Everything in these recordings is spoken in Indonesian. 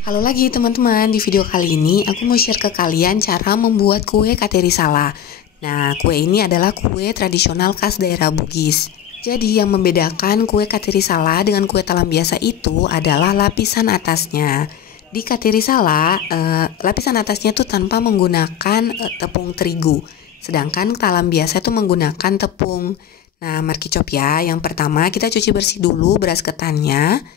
Halo lagi teman-teman, di video kali ini aku mau share ke kalian cara membuat kue Katerisala. Nah, kue ini adalah kue tradisional khas daerah Bugis. Jadi yang membedakan kue Katerisala dengan kue talam biasa itu adalah lapisan atasnya. Di Katerisala, lapisan atasnya tuh tanpa menggunakan tepung terigu. Sedangkan talam biasa itu menggunakan tepung. Nah, mari coba ya. Yang pertama kita cuci bersih dulu beras ketannya.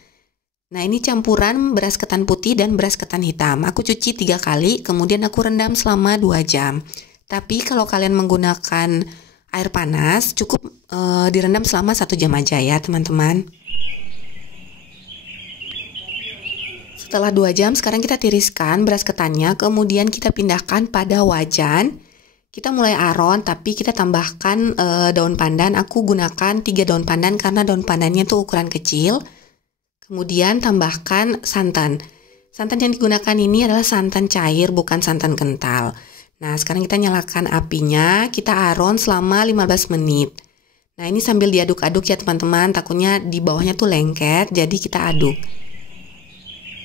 Nah, ini campuran beras ketan putih dan beras ketan hitam. Aku cuci 3 kali, kemudian aku rendam selama 2 jam. Tapi kalau kalian menggunakan air panas, cukup direndam selama 1 jam aja ya teman-teman. Setelah 2 jam, sekarang kita tiriskan beras ketannya, kemudian kita pindahkan pada wajan. Kita mulai aron, tapi kita tambahkan daun pandan. Aku gunakan 3 daun pandan karena daun pandannya tuh ukuran kecil. Kemudian tambahkan santan. Santan yang digunakan ini adalah santan cair, bukan santan kental. Nah, sekarang kita nyalakan apinya, kita aron selama 15 menit. Nah, ini sambil diaduk-aduk ya teman-teman, takutnya di bawahnya tuh lengket, jadi kita aduk.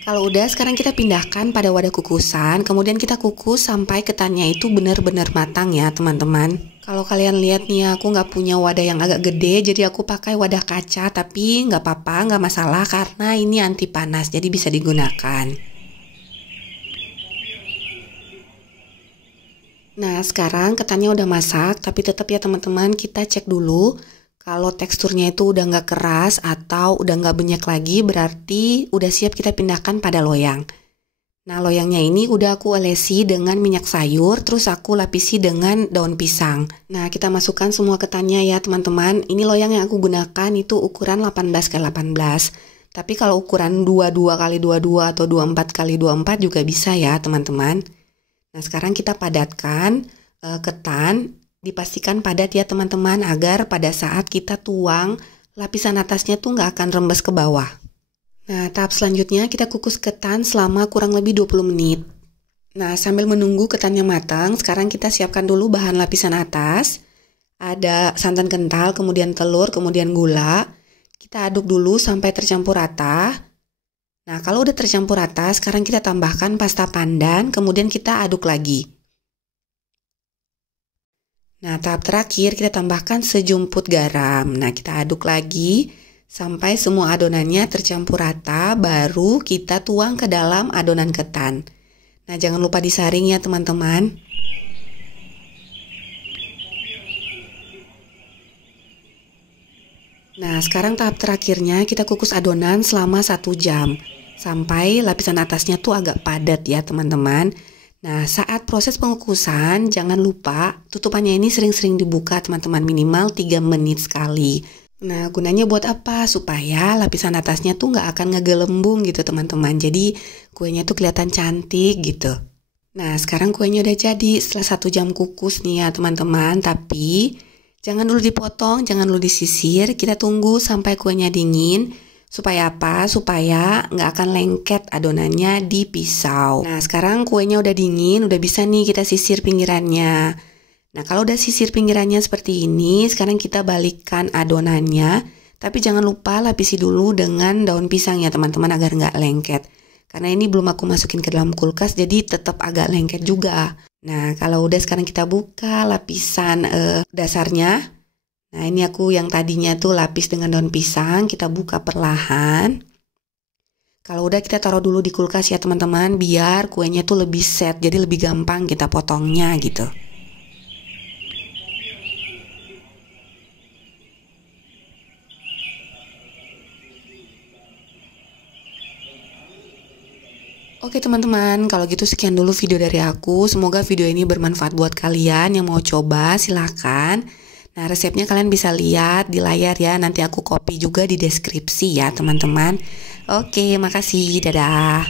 Kalau udah, sekarang kita pindahkan pada wadah kukusan, kemudian kita kukus sampai ketannya itu benar-benar matang ya teman-teman. Kalau kalian lihat nih, aku nggak punya wadah yang agak gede, jadi aku pakai wadah kaca, tapi nggak apa-apa, nggak masalah karena ini anti panas, jadi bisa digunakan. Nah, sekarang ketannya udah masak, tapi tetap ya teman-teman, kita cek dulu. Kalau teksturnya itu udah nggak keras atau udah nggak banyak lagi, berarti udah siap kita pindahkan pada loyang. Nah, loyangnya ini udah aku olesi dengan minyak sayur, terus aku lapisi dengan daun pisang. Nah, kita masukkan semua ketannya ya teman-teman. Ini loyang yang aku gunakan itu ukuran 18x18. Tapi kalau ukuran 22x22 atau 24x24 juga bisa ya teman-teman. Nah, sekarang kita padatkan ketan. Dipastikan padat ya teman-teman agar pada saat kita tuang lapisan atasnya tuh nggak akan rembes ke bawah. Nah, tahap selanjutnya kita kukus ketan selama kurang lebih 20 menit. Nah, sambil menunggu ketannya matang, sekarang kita siapkan dulu bahan lapisan atas. Ada santan kental, kemudian telur, kemudian gula. Kita aduk dulu sampai tercampur rata. Nah, kalau udah tercampur rata, sekarang kita tambahkan pasta pandan, kemudian kita aduk lagi. Nah, tahap terakhir kita tambahkan sejumput garam. Nah, kita aduk lagi sampai semua adonannya tercampur rata, baru kita tuang ke dalam adonan ketan. Nah, jangan lupa disaring ya teman-teman. Nah, sekarang tahap terakhirnya kita kukus adonan selama 1 jam. Sampai lapisan atasnya tuh agak padat ya teman-teman. Nah, saat proses pengukusan, jangan lupa tutupannya ini sering-sering dibuka teman-teman, minimal 3 menit sekali. Nah, gunanya buat apa? Supaya lapisan atasnya tuh nggak akan ngegelembung gitu teman-teman. Jadi kuenya tuh kelihatan cantik gitu. Nah, sekarang kuenya udah jadi setelah 1 jam kukus nih ya teman-teman. Tapi jangan dulu dipotong, jangan dulu disisir. Kita tunggu sampai kuenya dingin. Supaya apa? Supaya nggak akan lengket adonannya di pisau. Nah, sekarang kuenya udah dingin, udah bisa nih kita sisir pinggirannya. Nah, kalau udah sisir pinggirannya seperti ini, sekarang kita balikkan adonannya. Tapi jangan lupa lapisi dulu dengan daun pisang ya teman-teman agar nggak lengket. Karena ini belum aku masukin ke dalam kulkas, jadi tetap agak lengket juga. Nah, kalau udah sekarang kita buka lapisan dasarnya. Nah, ini aku yang tadinya tuh lapis dengan daun pisang, kita buka perlahan. Kalau udah kita taruh dulu di kulkas ya teman-teman, biar kuenya tuh lebih set, jadi lebih gampang kita potongnya gitu. Oke teman-teman, kalau gitu sekian dulu video dari aku. Semoga video ini bermanfaat buat kalian yang mau coba, silakan. Nah, resepnya kalian bisa lihat di layar ya. Nanti aku copy juga di deskripsi ya teman-teman. Oke, makasih. Dadah.